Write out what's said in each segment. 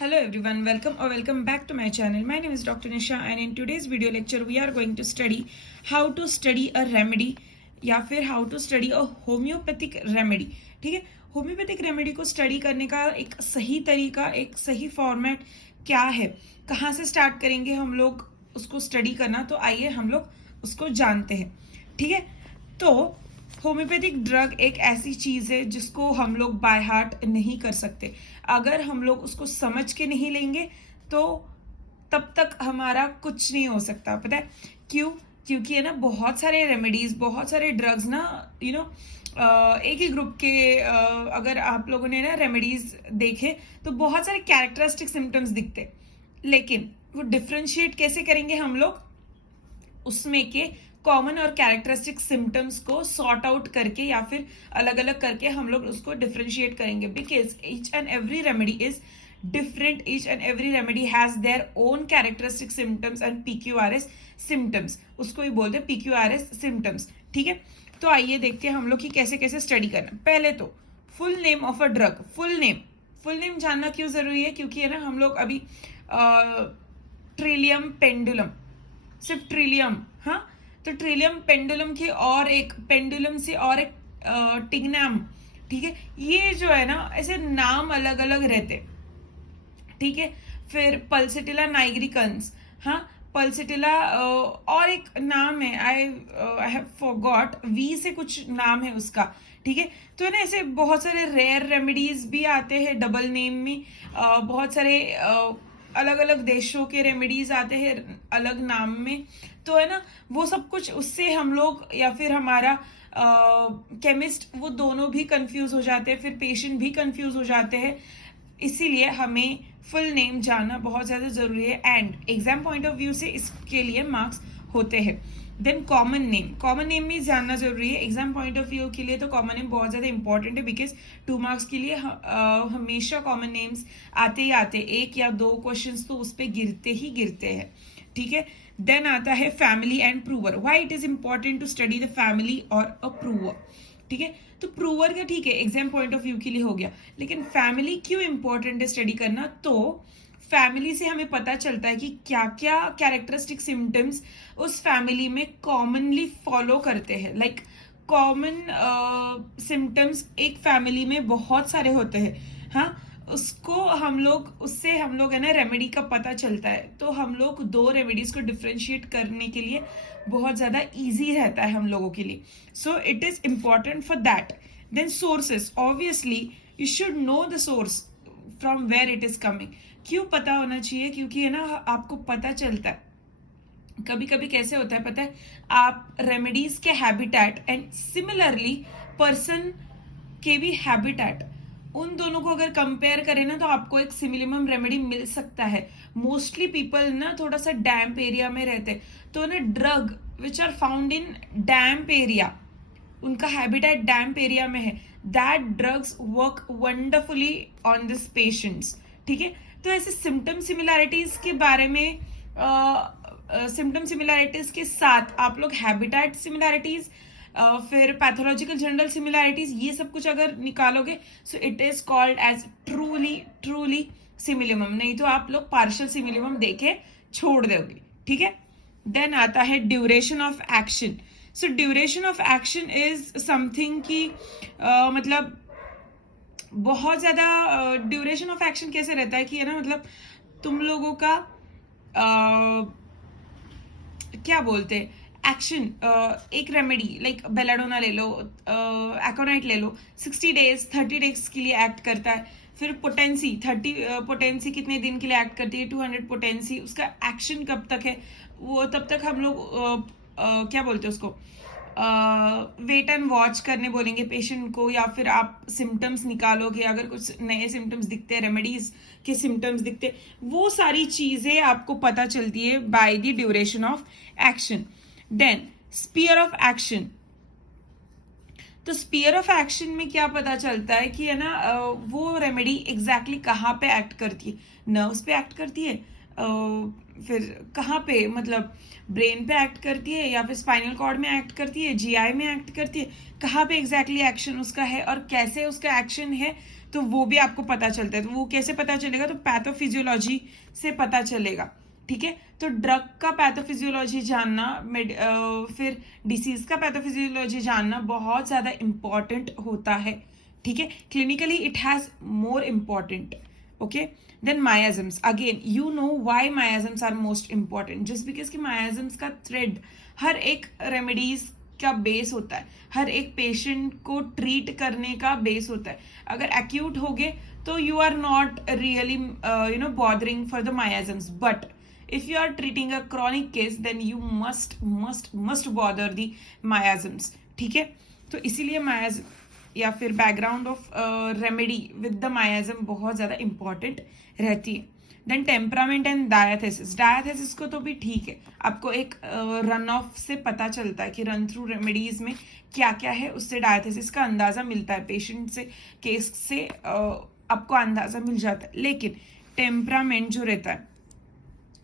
Hello everyone, welcome back to my channel. My name is Dr. Nisha and in today's video lecture we are going to study how to study a remedy या फिर how to study a homeopathic remedy. ठीक है, homeopathic remedy को study करने का एक सही तरीका, एक सही फॉर्मेट क्या है, कहाँ से स्टार्ट करेंगे हम लोग उसको स्टडी करना, तो आइए हम लोग उसको जानते हैं. ठीक है, तो होम्योपैथिक ड्रग एक ऐसी चीज़ है जिसको हम लोग बाय हार्ट नहीं कर सकते. अगर हम लोग उसको समझ के नहीं लेंगे तो तब तक हमारा कुछ नहीं हो सकता. पता है क्यों? क्योंकि है ना, बहुत सारे रेमेडीज, बहुत सारे ड्रग्स ना, एक ही ग्रुप के अगर आप लोगों ने ना रेमेडीज देखे तो बहुत सारे कैरेक्टरिस्टिक सिम्टम्स दिखते, लेकिन वो डिफ्रेंशिएट कैसे करेंगे हम लोग? उसमें के कॉमन और कैरेक्टरिस्टिक सिम्टम्स को सॉर्ट आउट करके या फिर अलग अलग करके हम लोग उसको डिफ्रेंशिएट करेंगे. Because each and every remedy is different. Each and every remedy has their own characteristic symptoms and PQRS symptoms. उसको ही बोलते हैं PQRS सिम्टम्स. ठीक है, तो आइए देखते हैं हम लोग की कैसे कैसे स्टडी करना. पहले तो full name of a drug. Full name जानना क्यों जरूरी है? क्योंकि है ना, हम लोग अभी ट्रिलियम पेंडुलम, सिर्फ ट्रिलियम, हाँ, तो ट्रिलियम पेंडुलम की और एक पेंडुलम से और एक टिग्नैम. ठीक है, ये जो है ना, ऐसे नाम अलग अलग रहते. ठीक है, फिर पल्सेटिला नाइग्रिकन्स, हाँ, पल्सेटिला और एक नाम है, आई हैव फॉरगॉट, वी से कुछ नाम है उसका. ठीक है, तो है ना, ऐसे बहुत सारे रेयर रेमेडीज भी आते हैं डबल नेम में. बहुत सारे अलग अलग देशों के रेमेडीज आते हैं अलग नाम में. तो है ना, वो सब कुछ उससे हम लोग या फिर हमारा केमिस्ट, वो दोनों भी कंफ्यूज हो जाते हैं, फिर पेशेंट भी कंफ्यूज हो जाते हैं. इसीलिए हमें फुल नेम जानना बहुत ज्यादा जरूरी है and exam point of view से इसके लिए मार्क्स होते हैं. देन कॉमन नेम भी जानना जरूरी है एग्जाम पॉइंट ऑफ व्यू के लिए. तो कॉमन नेम बहुत ज्यादा इंपॉर्टेंट है बिकॉज 2 मार्क्स के लिए हमेशा कॉमन नेम्स आते ही आते, एक या दो क्वेश्चंस तो उस पर गिरते हैं. ठीक है, देन आता है family and prover. Why it is important to study the family और अ प्रूवर. ठीक है, तो प्रूवर का ठीक है एग्जाम पॉइंट ऑफ व्यू के लिए हो गया, लेकिन फैमिली क्यों इंपॉर्टेंट है स्टडी करना? तो फैमिली से हमें पता चलता है कि क्या क्या कैरेक्टरिस्टिक सिम्टम्स उस फैमिली में कॉमनली फॉलो करते हैं. लाइक कॉमन सिम्टम्स एक फैमिली में बहुत सारे होते हैं, हाँ, उससे हम लोग है ना, रेमेडी का पता चलता है. तो हम लोग 2 रेमेडीज को डिफ्रेंशिएट करने के लिए बहुत ज्यादा इजी रहता है हम लोगों के लिए. So it is important for that. Then sources, obviously you should know the source from where it is coming. क्यों पता होना चाहिए? क्योंकि है ना, आपको पता चलता है कभी कभी कैसे होता है पता है, आप रेमेडीज के हैबिटेट एंड सिमिलरली पर्सन के भी हैबिटेट, उन दोनों को अगर कंपेयर करें ना, तो आपको एक सिमिलम रेमेडी मिल सकता है. मोस्टली पीपल ना थोड़ा सा डैम्प एरिया में रहते, तो ना drug which are found in damp area, उनका हैबिटेट डैम्प एरिया में है, that drugs work wonderfully on this patients. ठीक है, तो ऐसे सिम्टम सिमिलैरिटीज के बारे में, सिम्टम सिमिलैरिटीज के साथ आप लोग हैबिटेट सिमिलैरिटीज, फिर पैथोलॉजिकल जनरल सिमिलैरिटीज, ये सब कुछ अगर निकालोगे, so it is called as truly similimum. नहीं तो आप लोग पार्शियल सिमिलिमम देके छोड़ दोगे. ठीक है, देन आता है duration of action. So duration of action is something की मतलब बहुत ज्यादा ड्यूरेशन ऑफ एक्शन कैसे रहता है कि है ना, मतलब तुम लोगों का क्या बोलते हैं, एक्शन, एक रेमेडी लाइक बेलाडोना ले लो, एकोनाइट ले लो, 60 डेज 30 डेज के लिए एक्ट करता है. फिर पोटेंसी 30 पोटेंसी कितने दिन के लिए एक्ट करती है? 200 पोटेंसी. उसका एक्शन कब तक है? वो तब तक हम लोग क्या बोलते हैं उसको, वेट एंड वॉच करने बोलेंगे पेशेंट को. या फिर आप सिम्टम्स निकालोगे, अगर कुछ नए सिम्टम्स दिखते हैं, रेमेडीज के सिम्टम्स दिखते, वो सारी चीजें आपको पता चलती है by the duration of action. Then sphere of action. तो स्पीयर ऑफ एक्शन में क्या पता चलता है कि है ना, वो रेमेडी एग्जैक्टली कहाँ पे एक्ट करती है? नर्व्स पे एक्ट करती है, फिर कहाँ पे, मतलब ब्रेन पे एक्ट करती है या फिर स्पाइनल कॉर्ड में एक्ट करती है, GI में एक्ट करती है, कहाँ पे एग्जैक्टली एक्शन उसका है और कैसे उसका एक्शन है, तो वो भी आपको पता चलता है। तो वो कैसे पता चलेगा? तो पैथोफिजियोलॉजी से पता चलेगा, ठीक है। तो ड्रग का पैथोफिजियोलॉजी जानना, फिर डिसीज का पैथोफिजियोलॉजी जानना बहुत ज्यादा इंपॉर्टेंट होता है, ठीक है। Clinically it has more important, okay. Then miasms, again you know why miasms are most important, just because कि मायाजम्स का थ्रेड हर एक रेमेडीज का बेस होता है, हर एक पेशेंट को ट्रीट करने का बेस होता है। अगर एक्यूट हो गए तो you are not really bothering for the miasms, but if you are treating a chronic case then you must bother the miasms, ठीक है। तो इसीलिए मायाजम या फिर background of remedy with the miasm बहुत ज्यादा इंपॉर्टेंट रहती है। Then temperament and diathesis, diathesis को तो भी ठीक है, आपको एक रन ऑफ से पता चलता है कि रन थ्रू रेमेडीज में क्या क्या है, उससे डायथेसिस का अंदाजा मिलता है, पेशेंट से केस से आपको अंदाजा मिल जाता है। लेकिन टेम्परामेंट जो रहता है,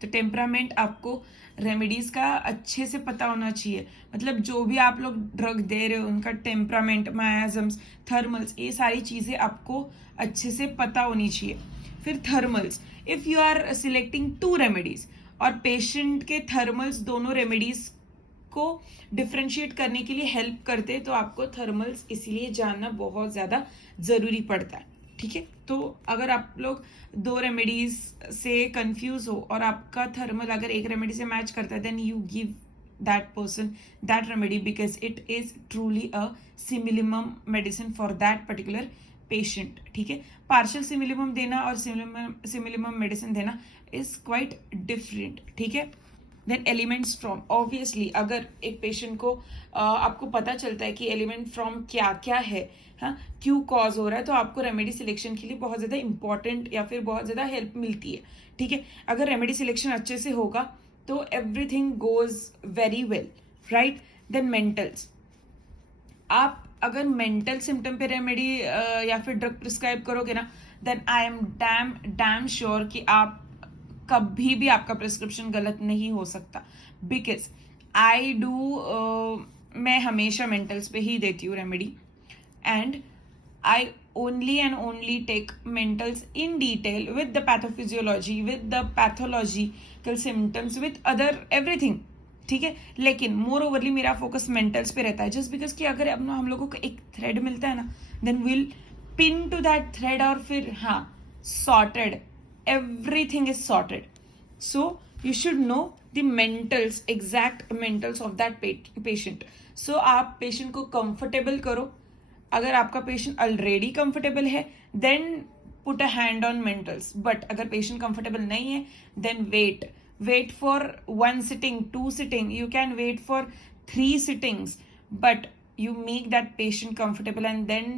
तो टेम्परामेंट आपको रेमेडीज का अच्छे से पता होना चाहिए, मतलब जो भी आप लोग ड्रग दे रहे हो उनका टेम्परामेंट, मायाजम्स, थर्मल्स, ये सारी चीजें आपको अच्छे से पता होनी चाहिए। फिर thermals, if you are selecting 2 remedies और पेशेंट के थर्मल्स दोनों रेमेडीज को डिफ्रेंशिएट करने के लिए हेल्प करते, तो आपको थर्मल्स इसीलिए जानना बहुत ज्यादा जरूरी पड़ता है, ठीक है। तो अगर आप लोग 2 रेमेडीज से कंफ्यूज हो और आपका थर्मल अगर एक रेमेडी से मैच करता है, then you give that person that remedy because it is truly a similimum medicine for that particular patient, ठीक है। पार्शियल सिमिलिमम देना और सिमिलिमम मेडिसिन देना इज क्वाइट डिफरेंट, ठीक है। देन एलिमेंट्स फ्रॉम, ऑब्वियसली अगर एक पेशेंट को आपको पता चलता है कि एलिमेंट फ्रॉम क्या क्या है, हाँ, क्यों कॉज हो रहा है, तो आपको रेमेडी सिलेक्शन के लिए बहुत ज्यादा इंपॉर्टेंट या फिर बहुत ज्यादा हेल्प मिलती है, ठीक है। अगर रेमेडी सिलेक्शन अच्छे से होगा तो everything goes very well, right. Then mentals, आप अगर मेंटल सिम्टम पे रेमेडी या फिर ड्रग प्रिस्क्राइब करोगे ना, then I am damn sure कि आप कभी भी आपका प्रिस्क्रिप्शन गलत नहीं हो सकता, बिकॉज आई डू, मैं हमेशा मेंटल्स पे ही देती हूँ remedy, and I only and only take mentals in detail with the pathophysiology, with the pathological symptoms, with other everything, ठीक है। लेकिन मोर ओवरली मेरा फोकस मेंटल्स पे रहता है, जस्ट बिकॉज कि अगर अब हम लोगों को एक थ्रेड मिलता है ना, then will pin to that thread और फिर हाँ, sorted, everything is sorted. So you should know the mentals, exact mentals of that patient. सो आप पेशेंट को कंफर्टेबल करो, अगर आपका पेशेंट ऑलरेडी कंफर्टेबल है then put a hand on mentals, but अगर पेशेंट कंफर्टेबल नहीं है then wait for 1 sitting, 2 sitting, you can wait for 3 sittings, but you make that patient comfortable and then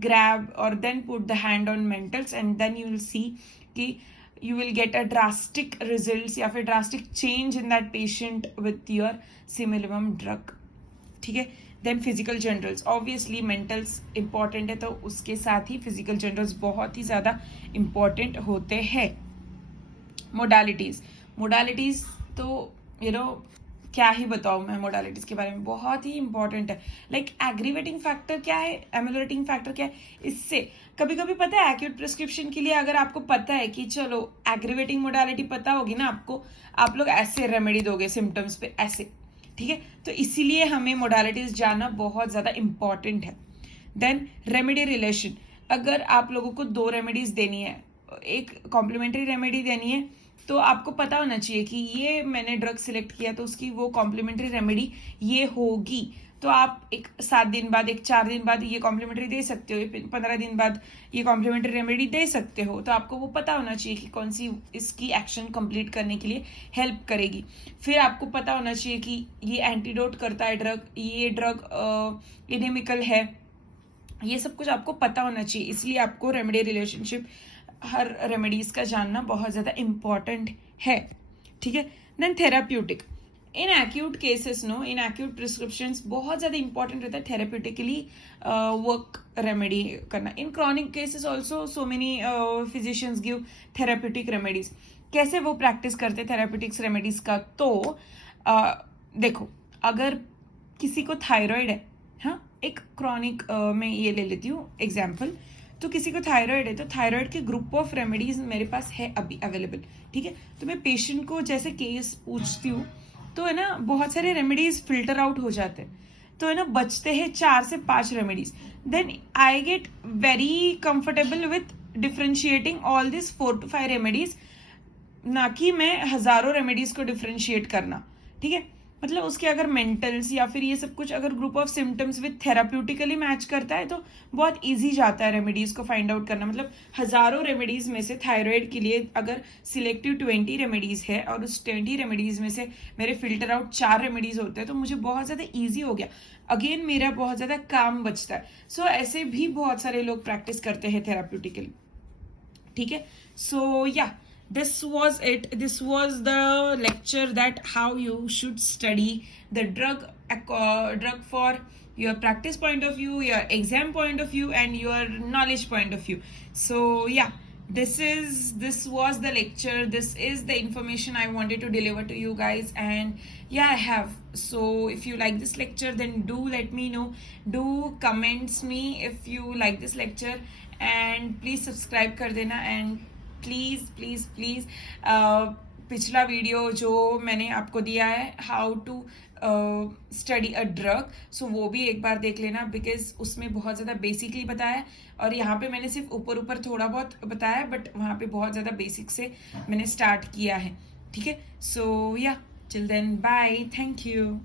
grab or then put the hand on mentals, and then you will see कि you will get a drastic results या फिर drastic change in that patient with your similimum drug, ठीक है। Then physical generals, obviously mentals important है तो उसके साथ ही physical generals बहुत ही ज्यादा इंपॉर्टेंट होते हैं। मोडालिटीज तो क्या ही बताऊं मैं मोडालिटीज के बारे में, बहुत ही इंपॉर्टेंट है। लाइक एग्रीवेटिंग फैक्टर क्या है, एमुलेटिंग फैक्टर क्या है, इससे कभी कभी पता है एक्यूट प्रिस्क्रिप्शन के लिए अगर आपको पता है कि चलो एग्रीवेटिंग मोडालिटी पता होगी ना आपको, आप लोग ऐसे रेमेडी दोगे सिम्टम्स पे ऐसे, ठीक है। तो इसीलिए हमें मोडालिटीज जानना बहुत ज्यादा इंपॉर्टेंट है। देन रेमेडी रिलेशन, अगर आप लोगों को 2 रेमेडीज देनी है, एक कॉम्प्लीमेंट्री रेमेडी देनी है, तो आपको पता होना चाहिए कि ये मैंने ड्रग सिलेक्ट किया तो उसकी वो कॉम्प्लीमेंट्री रेमेडी ये होगी, तो आप एक 7 दिन बाद, एक 4 दिन बाद ये कॉम्प्लीमेंट्री दे सकते हो, 15 दिन बाद ये कॉम्प्लीमेंट्री रेमेडी दे सकते हो, तो आपको वो पता होना चाहिए कि कौन सी इसकी एक्शन कंप्लीट करने के लिए हेल्प करेगी। फिर आपको पता होना चाहिए कि ये एंटीडोट करता है ड्रग, ये ड्रग इनेमिकल है, ये सब कुछ आपको पता होना चाहिए। इसलिए आपको रेमेडी रिलेशनशिप हर रेमेडीज का जानना बहुत ज्यादा इंपॉर्टेंट है, ठीक है। Then therapeutic, in acute cases no, in acute prescriptions बहुत ज्यादा इंपॉर्टेंट रहता है थेराप्यूटिकली वर्क रेमेडी करना। In chronic cases also so many physicians give therapeutic remedies. कैसे वो प्रैक्टिस करते थेराप्यूटिक्स रेमेडीज का, तो देखो अगर किसी को थायराइड है, हाँ, एक क्रॉनिक में ये ले लेती हूँ एग्जाम्पल, तो किसी को थायराइड है तो थायराइड के ग्रुप ऑफ रेमेडीज मेरे पास है अभी अवेलेबल, ठीक है। तो मैं पेशेंट को जैसे केस पूछती हूँ तो है ना बहुत सारे रेमेडीज फिल्टर आउट हो जाते हैं, तो है ना बचते हैं 4 से 5 remedies. Then I get very comfortable with differentiating all this 4 to 5 remedies, ना कि मैं हजारों रेमेडीज को डिफ्रेंशिएट करना, ठीक है। मतलब उसके अगर मेंटल्स या फिर ये सब कुछ अगर group of symptoms with therapeutically match करता है तो बहुत इजी जाता है रेमेडीज को फाइंड आउट करना। मतलब हजारों रेमेडीज में से थायराइड के लिए अगर सिलेक्टिव 20 रेमेडीज है और उस 20 रेमेडीज में से मेरे फिल्टर आउट 4 रेमेडीज होते हैं तो मुझे बहुत ज्यादा ईजी हो गया। अगेन मेरा बहुत ज्यादा काम बचता है। सो ऐसे भी बहुत सारे लोग प्रैक्टिस करते हैं थेराप्यूटिकली, ठीक है। सो या this was it. This was the lecture that how you should study the drug for your practice point of view, your exam point of view, and your knowledge point of view. So yeah, this was the lecture. This is the information I wanted to deliver to you guys, and yeah, I have. So if you like this lecture, then do let me know. Do comments me if you like this lecture, and please subscribe कर देना, and please please please पिछला video जो मैंने आपको दिया है how to study a drug, so वो भी एक बार देख लेना, बिकॉज उसमें बहुत ज़्यादा बेसिकली बताया है और यहाँ पे मैंने सिर्फ ऊपर ऊपर थोड़ा बहुत बताया है, बट वहाँ पे बहुत ज़्यादा बेसिक से मैंने स्टार्ट किया है, ठीक है। सो या till then bye, thank you.